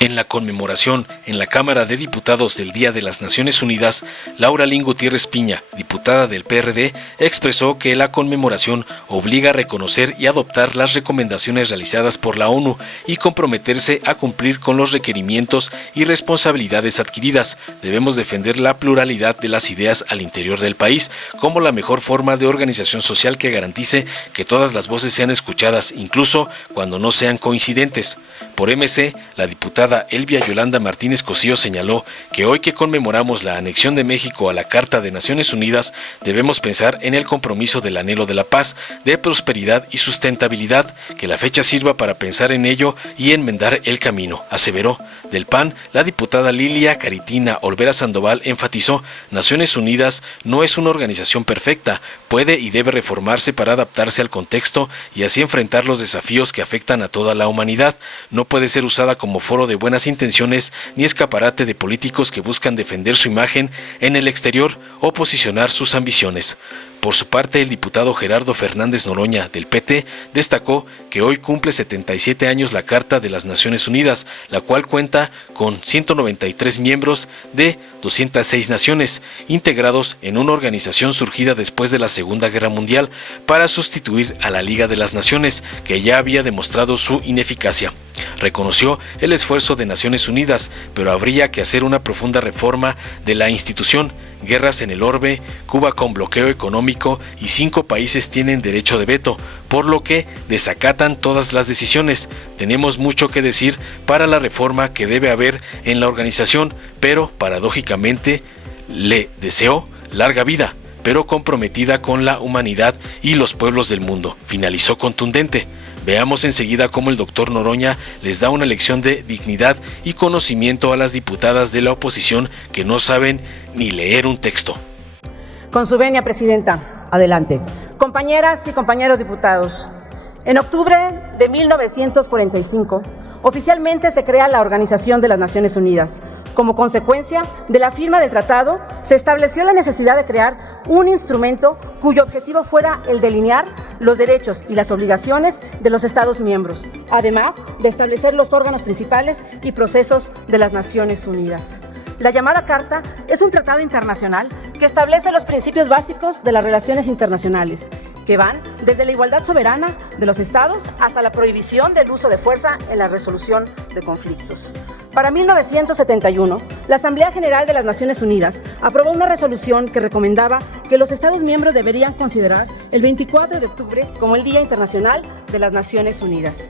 En la conmemoración en la Cámara de Diputados del Día de las Naciones Unidas, Laura Lin Gutiérrez Piña, diputada del PRD, expresó que la conmemoración obliga a reconocer y adoptar las recomendaciones realizadas por la ONU y comprometerse a cumplir con los requerimientos y responsabilidades adquiridas. Debemos defender la pluralidad de las ideas al interior del país como la mejor forma de organización social que garantice que todas las voces sean escuchadas, incluso cuando no sean coincidentes. Por MC, la diputada Elvia Yolanda Martínez Cosío señaló que hoy que conmemoramos la anexión de México a la Carta de Naciones Unidas, debemos pensar en el compromiso del anhelo de la paz, de prosperidad y sustentabilidad, que la fecha sirva para pensar en ello y enmendar el camino, aseveró. Del PAN, la diputada Lilia Caritina Olvera Sandoval enfatizó: Naciones Unidas no es una organización perfecta, puede y debe reformarse para adaptarse al contexto y así enfrentar los desafíos que afectan a toda la humanidad. No puede ser usada como foro de buenas intenciones ni escaparate de políticos que buscan defender su imagen en el exterior o posicionar sus ambiciones. Por su parte, el diputado Gerardo Fernández Noroña, del PT, destacó que hoy cumple 77 años la Carta de las Naciones Unidas, la cual cuenta con 193 miembros de 206 naciones, integrados en una organización surgida después de la Segunda Guerra Mundial para sustituir a la Liga de las Naciones, que ya había demostrado su ineficacia. Reconoció el esfuerzo de Naciones Unidas, pero habría que hacer una profunda reforma de la institución. Guerras en el orbe, Cuba con bloqueo económico y 5 países tienen derecho de veto, por lo que desacatan todas las decisiones. Tenemos mucho que decir para la reforma que debe haber en la organización, pero paradójicamente le deseo larga vida, pero comprometida con la humanidad y los pueblos del mundo. Finalizó contundente. Veamos enseguida cómo el doctor Noroña les da una lección de dignidad y conocimiento a las diputadas de la oposición que no saben ni leer un texto. Con su venia, Presidenta. Adelante. Compañeras y compañeros diputados, en octubre de 1945, oficialmente se crea la Organización de las Naciones Unidas. Como consecuencia de la firma del tratado, se estableció la necesidad de crear un instrumento cuyo objetivo fuera el delinear los derechos y las obligaciones de los Estados miembros, además de establecer los órganos principales y procesos de las Naciones Unidas. La llamada Carta es un tratado internacional que establece los principios básicos de las relaciones internacionales, que van desde la igualdad soberana de los estados hasta la prohibición del uso de fuerza en la resolución de conflictos. Para 1971, la Asamblea General de las Naciones Unidas aprobó una resolución que recomendaba que los Estados miembros deberían considerar el 24 de octubre como el Día Internacional de las Naciones Unidas.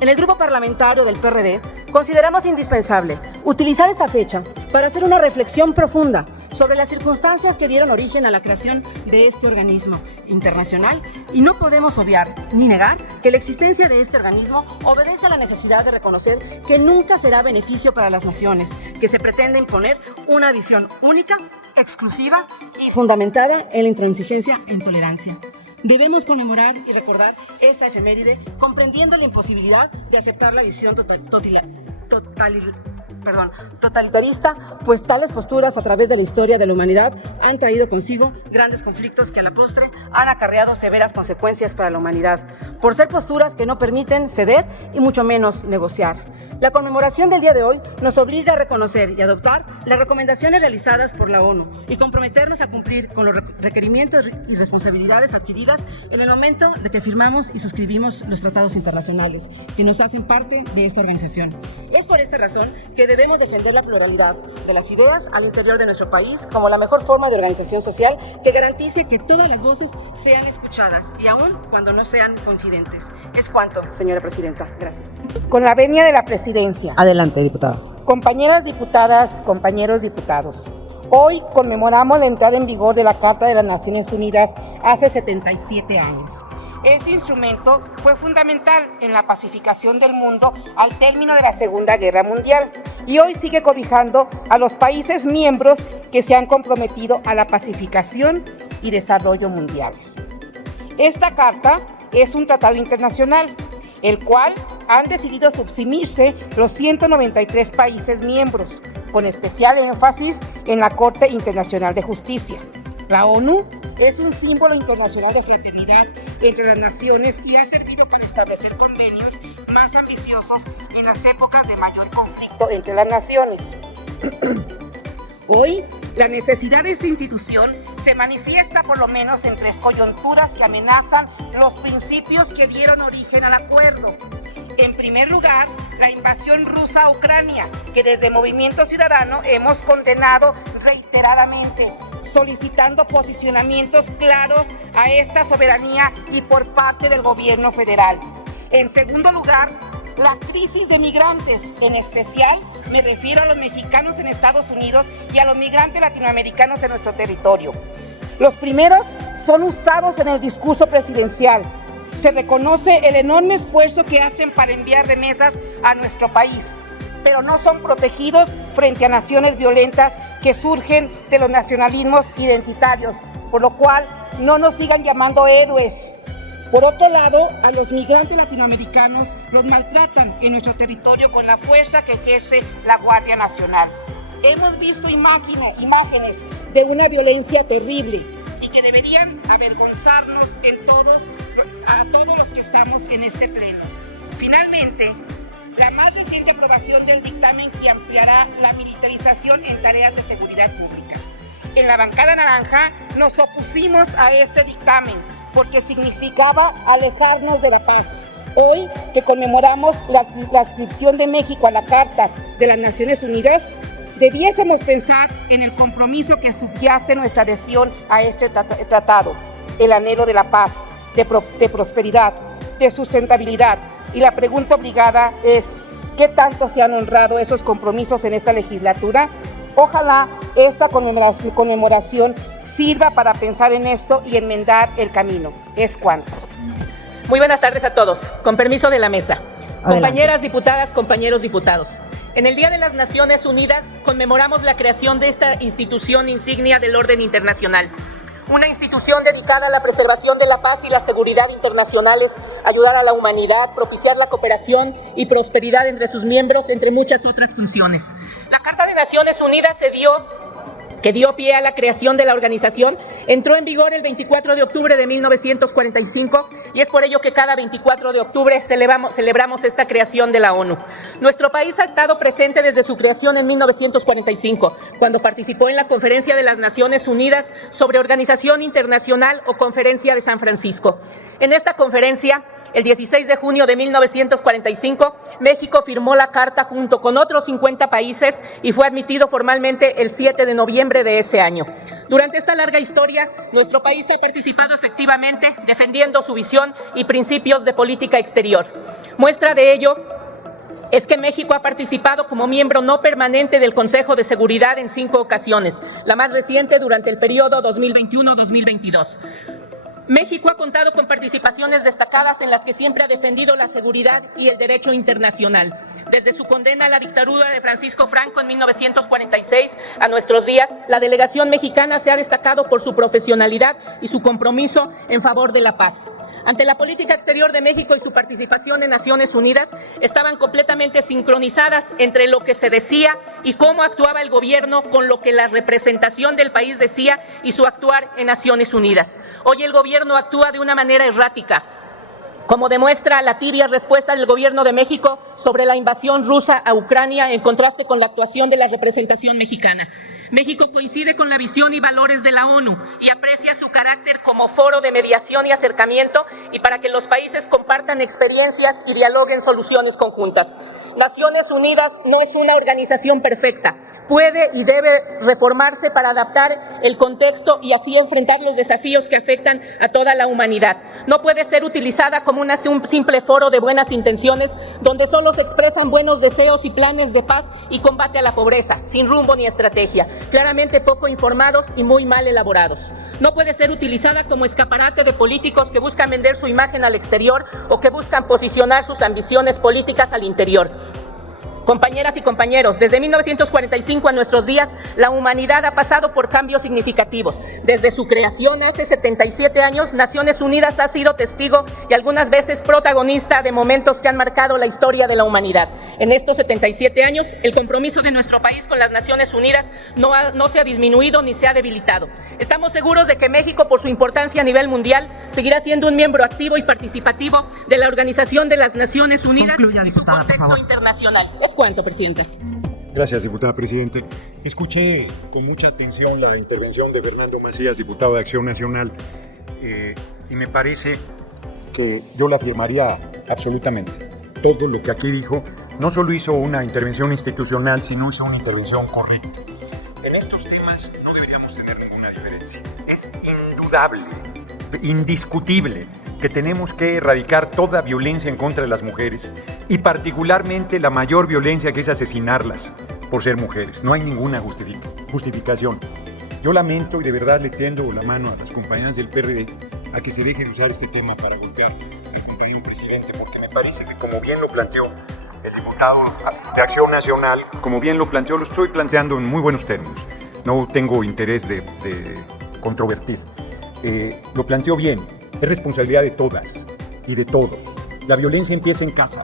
En el grupo parlamentario del PRD consideramos indispensable utilizar esta fecha para hacer una reflexión profunda sobre las circunstancias que dieron origen a la creación de este organismo internacional y no podemos obviar ni negar que la existencia de este organismo obedece a la necesidad de reconocer que nunca será beneficio para las naciones, que se pretende imponer una visión única, exclusiva y fundamentada en la intransigencia e intolerancia. Debemos conmemorar y recordar esta efeméride comprendiendo la imposibilidad de aceptar la visión totalitarista, pues tales posturas a través de la historia de la humanidad han traído consigo grandes conflictos que a la postre han acarreado severas consecuencias para la humanidad, por ser posturas que no permiten ceder y mucho menos negociar. La conmemoración del día de hoy nos obliga a reconocer y adoptar las recomendaciones realizadas por la ONU y comprometernos a cumplir con los requerimientos y responsabilidades adquiridas en el momento de que firmamos y suscribimos los tratados internacionales que nos hacen parte de esta organización. Es por esta razón que debemos defender la pluralidad de las ideas al interior de nuestro país como la mejor forma de organización social que garantice que todas las voces sean escuchadas y aún cuando no sean coincidentes. Es cuanto, señora Presidenta. Gracias. Con la venia de la Presidencia. Adelante, diputada. Compañeras diputadas, compañeros diputados, hoy conmemoramos la entrada en vigor de la Carta de las Naciones Unidas hace 77 años. Ese instrumento fue fundamental en la pacificación del mundo al término de la Segunda Guerra Mundial y hoy sigue cobijando a los países miembros que se han comprometido a la pacificación y desarrollo mundiales. Esta carta es un tratado internacional, el cual han decidido subsumirse los 193 países miembros, con especial énfasis en la Corte Internacional de Justicia. La ONU es un símbolo internacional de fraternidad entre las naciones y ha servido para establecer convenios más ambiciosos en las épocas de mayor conflicto entre las naciones. Hoy, la necesidad de esta institución se manifiesta por lo menos en 3 coyunturas que amenazan los principios que dieron origen al acuerdo. En primer lugar, la invasión rusa a Ucrania, que desde Movimiento Ciudadano hemos condenado reiteradamente, solicitando posicionamientos claros a esta soberanía y por parte del gobierno federal. En segundo lugar, la crisis de migrantes, en especial me refiero a los mexicanos en Estados Unidos y a los migrantes latinoamericanos en nuestro territorio. Los primeros son usados en el discurso presidencial. Se reconoce el enorme esfuerzo que hacen para enviar remesas a nuestro país, pero no son protegidos frente a naciones violentas que surgen de los nacionalismos identitarios, por lo cual no nos sigan llamando héroes. Por otro lado, a los migrantes latinoamericanos los maltratan en nuestro territorio con la fuerza que ejerce la Guardia Nacional. Hemos visto imágenes de una violencia terrible y que deberían avergonzarnos a todos los que estamos en este pleno. Finalmente, la más reciente aprobación del dictamen que ampliará la militarización en tareas de seguridad pública. En la bancada naranja nos opusimos a este dictamen porque significaba alejarnos de la paz. Hoy, que conmemoramos la adscripción de México a la Carta de las Naciones Unidas, debiésemos pensar en el compromiso que subyace nuestra adhesión a este tratado, el anhelo de la paz, de prosperidad, de sustentabilidad. Y la pregunta obligada es, ¿qué tanto se han honrado esos compromisos en esta legislatura? Ojalá esta conmemoración sirva para pensar en esto y enmendar el camino. Es cuanto. Muy buenas tardes a todos. Con permiso de la mesa. Adelante. Compañeras diputadas, compañeros diputados. En el Día de las Naciones Unidas conmemoramos la creación de esta institución insignia del orden internacional. Una institución dedicada a la preservación de la paz y la seguridad internacionales, ayudar a la humanidad, propiciar la cooperación y prosperidad entre sus miembros, entre muchas otras funciones. La Carta de Naciones Unidas que dio pie a la creación de la organización, entró en vigor el 24 de octubre de 1945 y es por ello que cada 24 de octubre celebramos esta creación de la ONU. Nuestro país ha estado presente desde su creación en 1945, cuando participó en la Conferencia de las Naciones Unidas sobre Organización Internacional o Conferencia de San Francisco. En esta conferencia, el 16 de junio de 1945, México firmó la Carta junto con otros 50 países y fue admitido formalmente el 7 de noviembre de ese año. Durante esta larga historia, nuestro país ha participado efectivamente defendiendo su visión y principios de política exterior. Muestra de ello es que México ha participado como miembro no permanente del Consejo de Seguridad en 5 ocasiones, la más reciente durante el periodo 2021-2022. México ha contado con participaciones destacadas en las que siempre ha defendido la seguridad y el derecho internacional. Desde su condena a la dictadura de Francisco Franco en 1946 a nuestros días, la delegación mexicana se ha destacado por su profesionalidad y su compromiso en favor de la paz. Ante la política exterior de México y su participación en Naciones Unidas, estaban completamente sincronizadas entre lo que se decía y cómo actuaba el gobierno con lo que la representación del país decía y su actuar en Naciones Unidas. Hoy el gobierno actúa de una manera errática, como demuestra la tibia respuesta del gobierno de México sobre la invasión rusa a Ucrania en contraste con la actuación de la representación mexicana. México coincide con la visión y valores de la ONU y aprecia su carácter como foro de mediación y acercamiento y para que los países compartan experiencias y dialoguen soluciones conjuntas. Naciones Unidas no es una organización perfecta, puede y debe reformarse para adaptar el contexto y así enfrentar los desafíos que afectan a toda la humanidad. No puede ser utilizada como un simple foro de buenas intenciones donde solo se expresan buenos deseos y planes de paz y combate a la pobreza, sin rumbo ni estrategia, claramente poco informados y muy mal elaborados. No puede ser utilizada como escaparate de políticos que buscan vender su imagen al exterior o que buscan posicionar sus ambiciones políticas al interior. Compañeras y compañeros, desde 1945 a nuestros días, la humanidad ha pasado por cambios significativos. Desde su creación hace 77 años, Naciones Unidas ha sido testigo y algunas veces protagonista de momentos que han marcado la historia de la humanidad. En estos 77 años, el compromiso de nuestro país con las Naciones Unidas no se ha disminuido ni se ha debilitado. Estamos seguros de que México, por su importancia a nivel mundial, seguirá siendo un miembro activo y participativo de la Organización de las Naciones Unidas y su contexto internacional. Es cuanto, Presidenta. Gracias, diputada presidente. Escuché con mucha atención la intervención de Fernando Macías, diputado de Acción Nacional, y me parece que yo la afirmaría absolutamente. Todo lo que aquí dijo, no solo hizo una intervención institucional, sino hizo una intervención correcta. En estos temas no deberíamos tener ninguna diferencia. Es indudable, indiscutible, que tenemos que erradicar toda violencia en contra de las mujeres y particularmente la mayor violencia, que es asesinarlas por ser mujeres. No hay ninguna justificación. Yo lamento y de verdad le tiendo la mano a las compañeras del PRD a que se dejen usar este tema para golpear al compañero presidente, porque me parece que, como bien lo planteó el diputado de Acción Nacional, como bien lo planteó, lo estoy planteando en muy buenos términos. No tengo interés de controvertir. Lo planteó bien. Es responsabilidad de todas y de todos. La violencia empieza en casa.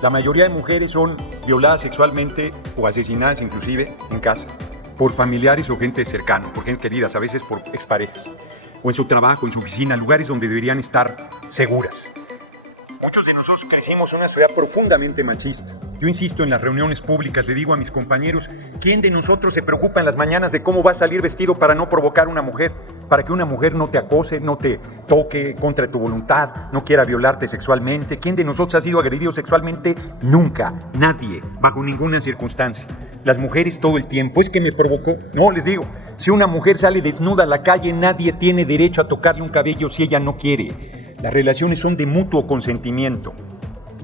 La mayoría de mujeres son violadas sexualmente o asesinadas inclusive en casa, por familiares o gente cercana, por gente queridas, a veces por exparejas, o en su trabajo, en su oficina, lugares donde deberían estar seguras. Muchos de nosotros crecimos en una sociedad profundamente machista. Yo insisto en las reuniones públicas, le digo a mis compañeros, ¿quién de nosotros se preocupa en las mañanas de cómo va a salir vestido para no provocar a una mujer? Para que una mujer no te acose, no te toque contra tu voluntad, no quiera violarte sexualmente. ¿Quién de nosotros ha sido agredido sexualmente? Nunca, nadie, bajo ninguna circunstancia. Las mujeres todo el tiempo, es que me provocó. No, les digo, si una mujer sale desnuda a la calle, nadie tiene derecho a tocarle un cabello si ella no quiere. Las relaciones son de mutuo consentimiento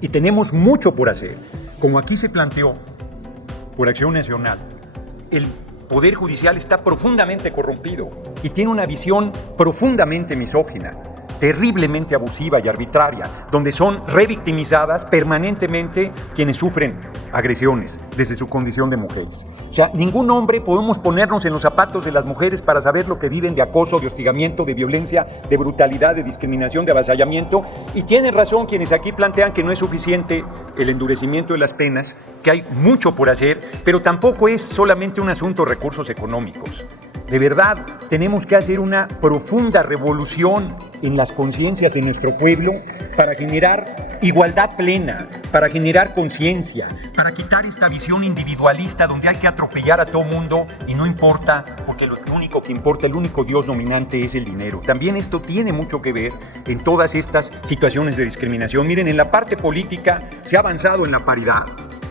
y tenemos mucho por hacer. Como aquí se planteó por Acción Nacional, el Poder Judicial está profundamente corrompido y tiene una visión profundamente misógina, terriblemente abusiva y arbitraria, donde son revictimizadas permanentemente quienes sufren agresiones desde su condición de mujeres. O sea, ningún hombre podemos ponernos en los zapatos de las mujeres para saber lo que viven de acoso, de hostigamiento, de violencia, de brutalidad, de discriminación, de avasallamiento. Y tienen razón quienes aquí plantean que no es suficiente el endurecimiento de las penas, que hay mucho por hacer, pero tampoco es solamente un asunto de recursos económicos. De verdad, tenemos que hacer una profunda revolución en las conciencias de nuestro pueblo para generar igualdad plena, para generar conciencia, para quitar esta visión individualista donde hay que atropellar a todo mundo y no importa, porque lo único que importa, el único Dios dominante es el dinero. También esto tiene mucho que ver en todas estas situaciones de discriminación. Miren, en la parte política se ha avanzado en la paridad,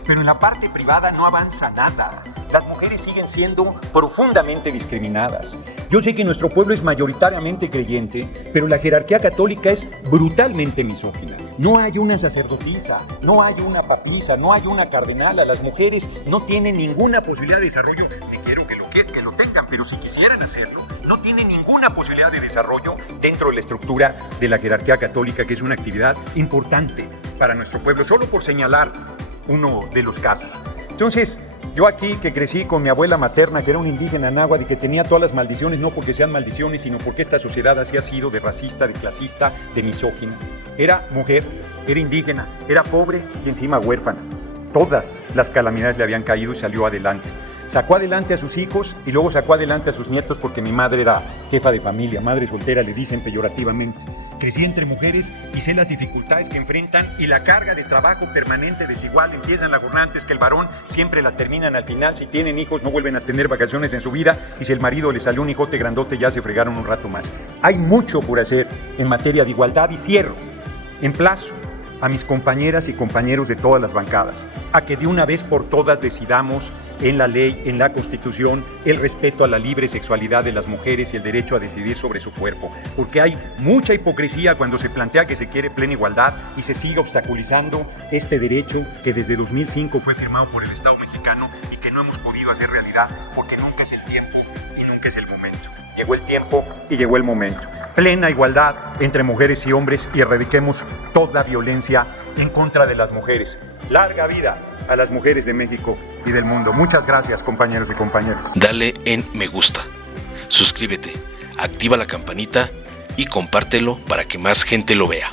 pero en la parte privada no avanza nada. Las mujeres siguen siendo profundamente discriminadas. Yo sé que nuestro pueblo es mayoritariamente creyente, pero la jerarquía católica es brutalmente misógina. No hay una sacerdotisa, no hay una papisa, no hay una cardenala. Las mujeres no tienen ninguna posibilidad de desarrollo. Ni quiero que lo tengan, pero si quisieran hacerlo, no tienen ninguna posibilidad de desarrollo dentro de la estructura de la jerarquía católica, que es una actividad importante para nuestro pueblo, solo por señalar uno de los casos. Entonces, yo aquí que crecí con mi abuela materna, que era una indígena náhuatl y que tenía todas las maldiciones, no porque sean maldiciones, sino porque esta sociedad así ha sido de racista, de clasista, de misógina. Era mujer, era indígena, era pobre y encima huérfana. Todas las calamidades le habían caído y salió adelante. Sacó adelante a sus hijos y luego sacó adelante a sus nietos porque mi madre era jefa de familia, madre soltera, le dicen peyorativamente. Crecí entre mujeres y sé las dificultades que enfrentan y la carga de trabajo permanente desigual. Empiezan la jornada antes que el varón, siempre la terminan al final. Si tienen hijos no vuelven a tener vacaciones en su vida y si el marido les salió un hijote grandote ya se fregaron un rato más. Hay mucho por hacer en materia de igualdad y cierro, emplazo a mis compañeras y compañeros de todas las bancadas a que de una vez por todas decidamos en la ley, en la Constitución, el respeto a la libre sexualidad de las mujeres y el derecho a decidir sobre su cuerpo, porque hay mucha hipocresía cuando se plantea que se quiere plena igualdad y se sigue obstaculizando este derecho que desde 2005 fue firmado por el Estado mexicano y que no hemos podido hacer realidad porque nunca es el tiempo y nunca es el momento. Llegó el tiempo y llegó el momento. Plena igualdad entre mujeres y hombres y erradiquemos toda violencia en contra de las mujeres. Larga vida a las mujeres de México y del mundo. Muchas gracias, compañeros y compañeras. Dale en me gusta, suscríbete, activa la campanita y compártelo para que más gente lo vea.